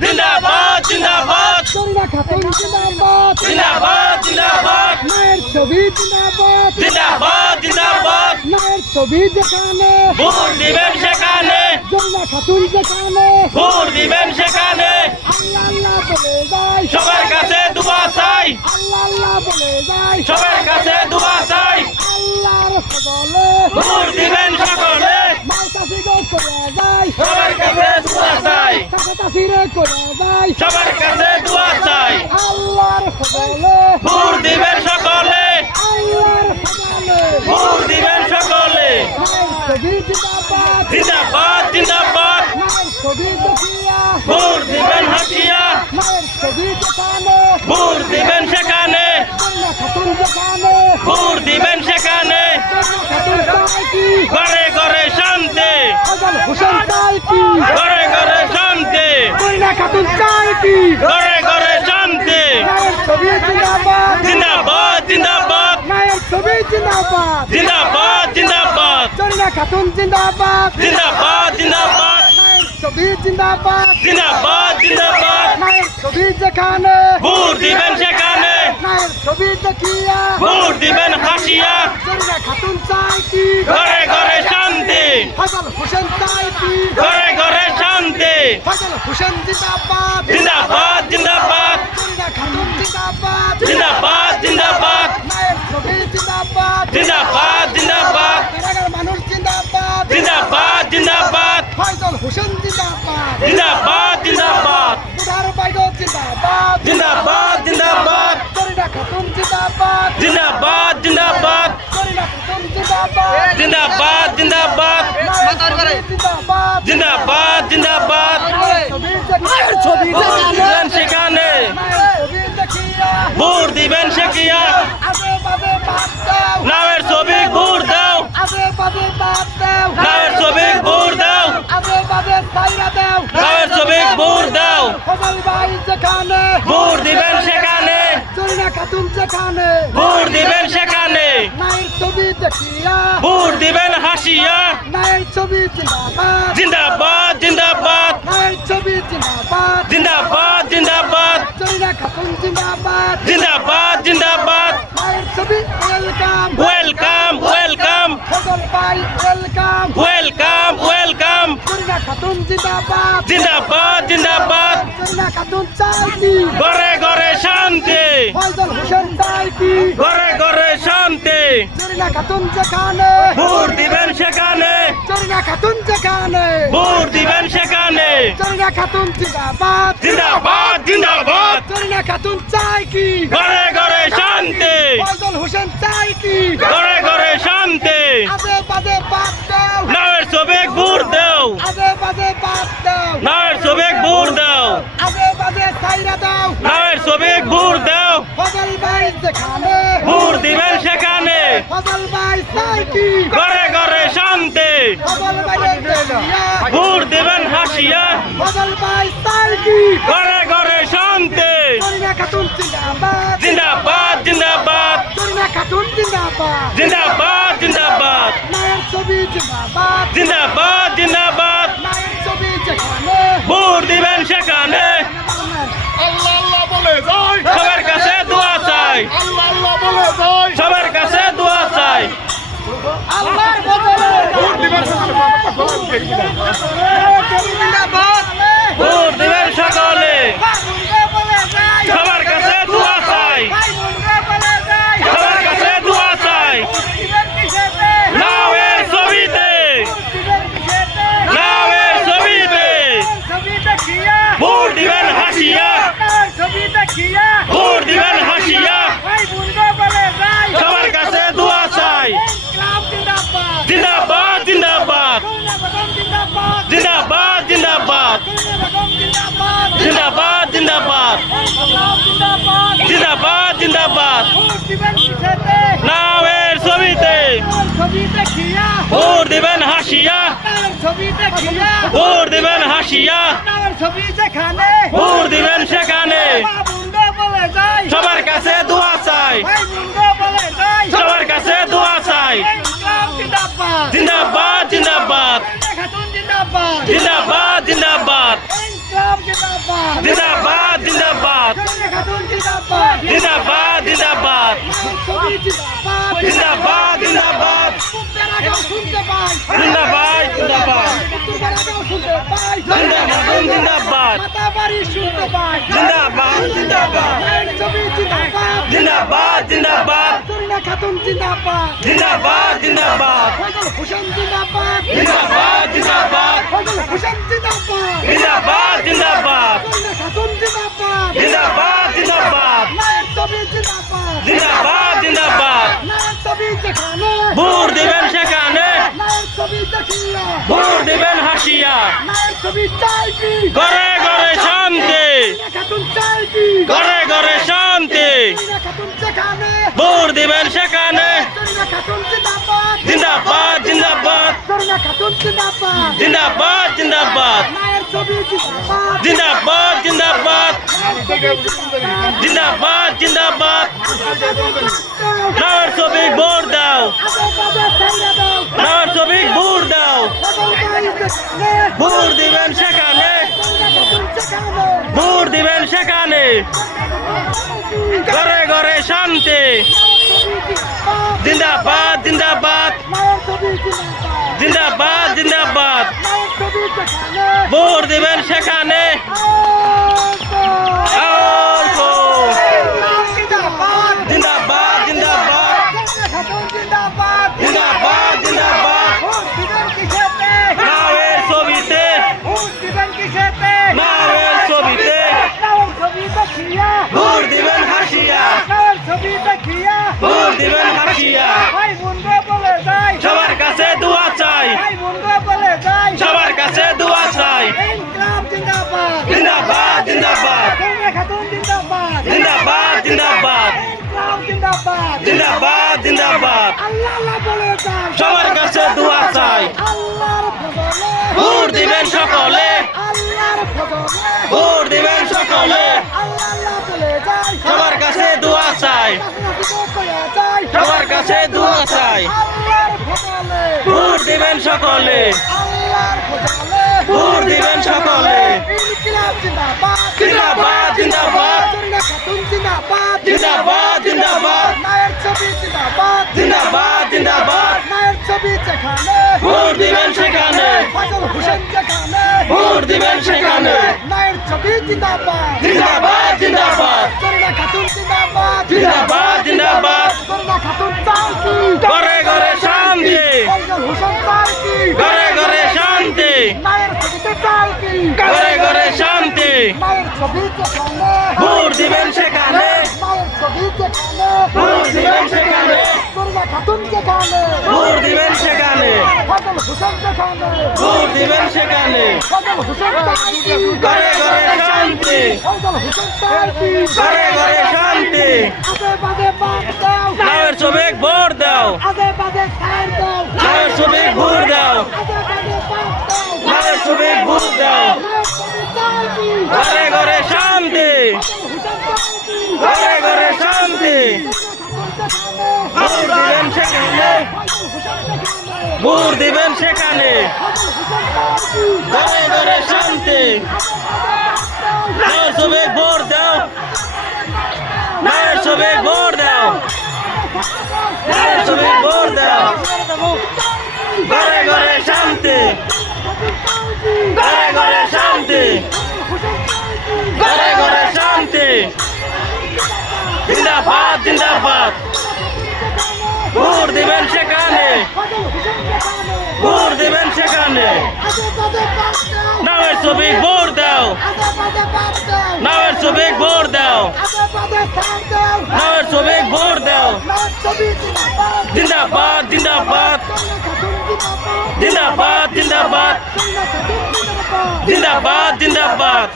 জিন্দাবাদ জিন্দাবাদ করিনা খাতুন জিন্দাবাদ জিন্দাবাদ জিন্দাবাদ মায়ের ছবি জিন্দাবাদ জিন্দাবাদ জিন্দাবাদ মায়ের ছবি যেখানে ভোট দিবেন সেখানে করিনা খাতুন যেখানে ভোট দিবেন সেখানে আল্লাহ আল্লাহ বলে যায় সবার কাছে দোয়া চাই আল্লাহ আল্লাহ বলে যায় সবার কাছে দোয়া চাই আল্লাহর ফজলে ভোট দিবেন সকলে মাই কাছে করে যায় সবার কাছে দোয়া চাই কাছে কাছিরে করে যায় সবার কাছে দোয়া চাই আল্লাহর ফজলে ভোট দিবেন সকলে আল্লাহর ফজলে ভোট দিবেন সকলে মায়ের ছবি জিন্দাবাদ জিন্দাবাদ জিন্দাবাদ মায়ের ছবি দেখিয়া ভোট দিবেন হাসিয়া মায়ের ছবি যেখানে ভোট দিবেন সেখানে কন্যা খাতুন যেখানে ভোট দিবেন সেখানে কন্যা খাতুন চাই কি ঘরে ঘরে শান্তি আজল হোসেন চাই কি ঘরে ঘরে শান্তি কন্যা খাতুন চাই কি ঘরে ঘরে শান্তি মায়ের ছবি জিন্দাবাদ জিন্দাবাদ জিন্দাবাদ মায়ের ছবি জিন্দাবাদ জিন্দাবাদ জিন্দাবাদ কন্যা খাতুন জিন্দাবাদ জিন্দাবাদ জিন্দাবাদ মায়ের ছবি জিন্দাবাদ জিন্দাবাদ জিন্দাবাদ মায়ের ছবি যেখানে ভোট দিবেন সেখানে মায়ের ছবি দেখিয়া ভোট দিবেন হাসিয়া কন্যা খাতুন চাই কি ঘরে ঘরে শান্তি আজল হোসেন চাই কি ঘরে ঘরে শান্তি আজল হোসেন জিন্দাবাদ জিন্দাবাদ জিন্দাবাদ কন্যা খাতুন জিন্দাবাদ জিন্দাবাদ জিন্দাবাদ মায়ের ছবি জিন্দাবাদ জিন্দাবাদ জিন্দাবাদ কারাগার মানুষ জিন্দাবাদ জিন্দাবাদ জিন্দাবাদ ফয়জল হোসেন জিন্দাবাদ জিন্দাবাদ জিন্দাবাদ বুধার বাইগো জিন্দাবাদ জিন্দাবাদ জিন্দাবাদ করিনা খাতুন জিন্দাবাদ জিন্দাবাদ জিন্দাবাদ করিনা খাতুন জিন্দাবাদ জিন্দাবাদ জিন্দাবাদ জিন্দাবাদ জিন্দাবাদ জিন্দাবাদ মায়ের ছবি দিবেন সেখানে ছবি দেখিয়া ভোট দিবেন সেকিয়া আগে বাদে বাদ দাও নামের ছবি ভোট দাও আগে বাদে বাদ দাও নামের ছবি ভোট দাও আগে বাদে সাইরা দাও নামের ছবি ভোট দাও ফজল ভাই যেখানে ভোট দিবেন সেখানে করিনা খাতুন যেখানে ভোট দিবেন সেখানে মায়ের ছবি দেখিয়া ভোট দিবেন হাসিয়া মায়ের ছবি জিন্দাবাদ জিন্দাবাদ জিন্দাবাদ মায়ের ছবি জিন্দাবাদ জিন্দাবাদ জিন্দাবাদ করিনা খাতুন জিন্দাবাদ জিন্দাবাদ জিন্দাবাদ মায়ের ছবি ওয়েলকাম ওয়েলকাম ওয়েলকাম ফজল ভাই ওয়েলকাম ওয়েলকাম ওয়েলকাম করিনা খাতুন জিন্দাবাদ জিন্দাবাদ জিন্দাবাদ করিনা খাতুন চাই কি ঘরে ঘরে শান্তি ফয়জল হোসেন চাই কি ঘরে ঘরে শান্তি করিনা খাতুন যেখানে ভোট দিবেন সেখানে করিনা খাতুন যেখানে ভোট দিবেন সেখানে করিনা খাতুন জিন্দাবাদ জিন্দাবাদ জিন্দাবাদ করিনা খাতুন চাই কি ঘরে ঘরে শান্তি ফয়জল হোসেন চাই কি ঘরে ঘরে শান্তি আজে বাজে বাদ দাও নামের ছবি ভোট দাও আজে বাজে বাদ দাও নামের ছবি ভোট দাও আজে বাজে সাইরা দাও নামের ছবি ভোট দাও ফজল ভাই যেখানে ভোট দিবেন সেখানে ফজল ভাই চাই কি ঘরে ঘরে শান্তি ফজল ভাইয়ের দেখিয়া ভোট দিবেন হাসিয়া ফজল ভাই চাই কি ঘরে ঘরে শান্তি করিনা খাতুন জিন্দাবাদ জিন্দাবাদ জিন্দাবাদ করিনা খাতুন জিন্দাবাদ জিন্দাবাদ জিন্দাবাদ মায়ের ছবি জিন্দাবাদ জিন্দাবাদ জিন্দাবাদ মায়ের ছবি যেখানে ভোট দিবেন সেখানে আল্লাহ আল্লাহ বলে যাই সবার কাছে দোয়া চাই আল্লাহ আল্লাহ বলে যাই সবার কাছে দোয়া চাই আল্লাহর বদলে ভোট দিবেন জিন্দাবাদ ভোট দিবেন সকলে ভাই বোনরা বলে যায় সবার কাছে দোয়া চাই ভাই বোনরা বলে যায় সবার কাছে দোয়া চাই দিবেন কিসেতে নামের ছবিতে দিবেন কিসেতে নামের ছবিতে ছবি দেখিয়া ভোট দিবেন হাসিয়া ছবি দেখিয়া ভোট দিবেন হাসিয়া ভাই বোনরা বলে যায় সবার কাছে দোয়া চাই ইনকলাব জিন্দাবাদ জিন্দাবাদ জিন্দাবাদ করিনা বেগম জিন্দাবাদ জিন্দাবাদ জিন্দাবাদ করিনা বেগম জিন্দাবাদ জিন্দাবাদ জিন্দাবাদ ইনকলাব জিন্দাবাদ জিন্দাবাদ জিন্দাবাদ ভোট দিবেন কিসেতে নামের ছবিতে ছবি দেখিয়া ভোট দিবেন হাসিয়া ছবি দেখিয়া ভোট দিবেন হাসিয়া ছবি যেখানে ভোট দিবেন সেখানে মা বোনরা বলে যায় সবার কাছে দোয়া চাই ভাই বোনরা বলে যায় সবার কাছে দোয়া চাই ইনকলাব জিন্দাবাদ জিন্দাবাদ জিন্দাবাদ খাতুন জিন্দাবাদ জিন্দাবাদ জিন্দাবাদ ইনকলাব জিন্দাবাদ জিন্দাবাদ জিন্দাবাদ জিন্দাবাদ ছবি জিন্দাবাদ জিন্দাবাদ জিন্দাবাদ মুক্তার আগেও শুনতে পাই জিন্দাবাদ জিন্দাবাদ মুক্তার আগেও শুনতে পাই জিন্দাবাদ জিন্দাবাদ মাতাবাড়ি শুনতে পাই জিন্দাবাদ জিন্দাবাদ ছবি জিন্দাবাদ জিন্দাবাদ জিন্দাবাদ করিনা খাতুন জিন্দাবাদ জিন্দাবাদ জিন্দাবাদ ফজল হোসেন জিন্দাবাদ জিন্দাবাদ জিন্দাবাদ ফজল হোসেন জিন্দাবাদ জিন্দাবাদ জিন্দাবাদ করিনা খাতুন জিন্দাবাদ জিন্দাবাদ জিন্দাবাদ নায়ের ছবি জিন্দাবাদ জিন্দাবাদ জিন্দাবাদ নায়ের ছবি যেখানে ভোট দিবেন সেখানে নায়ের ছবি দেখিয়া ভোট দিবেন হাসিয়া নায়ের ছবি চাই কি ঘরে ঘরে শান্তি করিনা খাতুন চাই কি ঘরে ঘরে শান্তি করিনা খাতুন যেখানে ভোট দিবেন সেখানে করিনা খাতুন জিন্দাবাদ জিন্দাবাদ জিন্দাবাদ করিনা খাতুন জিন্দাবাদ জিন্দাবাদ জিন্দাবাদ নায়ের ছবি জিন্দাবাদ জিন্দাবাদ জিন্দাবাদ জিন্দাবাদ জিন্দাবাদ নাওয়ার ছবি ভোট দাও নাওয়ার ছবি ভোট দাও ভোট দিবেন সেখানে ভোট দিবেন সেখানে ঘরে ঘরে শান্তি জিন্দাবাদ জিন্দাবাদ জিন্দাবাদ জিন্দাবাদ ভোট দিবেন সেখানে জিন্দাবাদ জিন্দাবাদ জিন্দাবাদ জিন্দাবাদ নাওয়ের ছবিতে নাওয়ের ছবিতে ভোট দিবেন হাসিয়া ভোট দিবেন হাসিয়া সবার কাছে দোয়া চাই সবার কাছে দোয়া চাই জিন্দাবাদ জিন্দাবাদ জিন্দাবাদ জিন্দাবাদ জিন্দাবাদ জিন্দাবাদ সবার কাছে দোয়া চাই ভোট দিবেন সকলে ভোট দিবেন সকলে সবার কাছে দোয়া চাই সবার কাছে দোয়া চাই ভোট দিবেন সকলে ভোট দিবেন সকলে জিন্দাবাদ জিন্দাবাদ জিন্দাবাদ জিন্দাবাদ জিন্দাবাদ জিন্দাবাদ ভোট দিবেন সেখানে ভোট দিবেন সেখানে জিন্দাবাদ জিন্দাবাদ জিন্দাবাদ জিন্দাবাদ ঘরে ঘরে শান্তি ঘরে ঘরে শান্তি ঘরে ঘরে শান্তি ভোট দিবেন সেখানে ভোট দিবেন সেখানে ভোট দিবেন সেখানে ভোট দিবেন সেখানে ঘরে ঘরে শান্তি ঘরে ঘরে শান্তি নাওয়ের ছবি ভোট দাও নাওয়ের ছবি ভোট দাও নাওয়ের ছবি ভোট দাও ঘরে ঘরে শান্তি ঘরে ঘরে শান্তি ভোট দিবেন সেখানে ভোট দিবেন সেখানে ঘরে ঘরে শান্তি নাওয়ের ছবি ভোট দাও নাওয়ের ছবি ভোট দাও নাওয়ের ছবি ভোট দাও ঘরে ঘরে শান্তি ঘরে ঘরে শান্তি ঘরে ঘরে শান্তি জিন্দাবাদ জিন্দাবাদ ভোট দিবেন সেখানে ভোট দিবেন সেখানে নাওয়ের ছবি ভোট দাও নাওয়ের ছবি ভোট দাও নাওয়ের ছবি ভোট দাও জিন্দাবাদ জিন্দাবাদ জিন্দাবাদ জিন্দাবাদ জিন্দাবাদ জিন্দাবাদ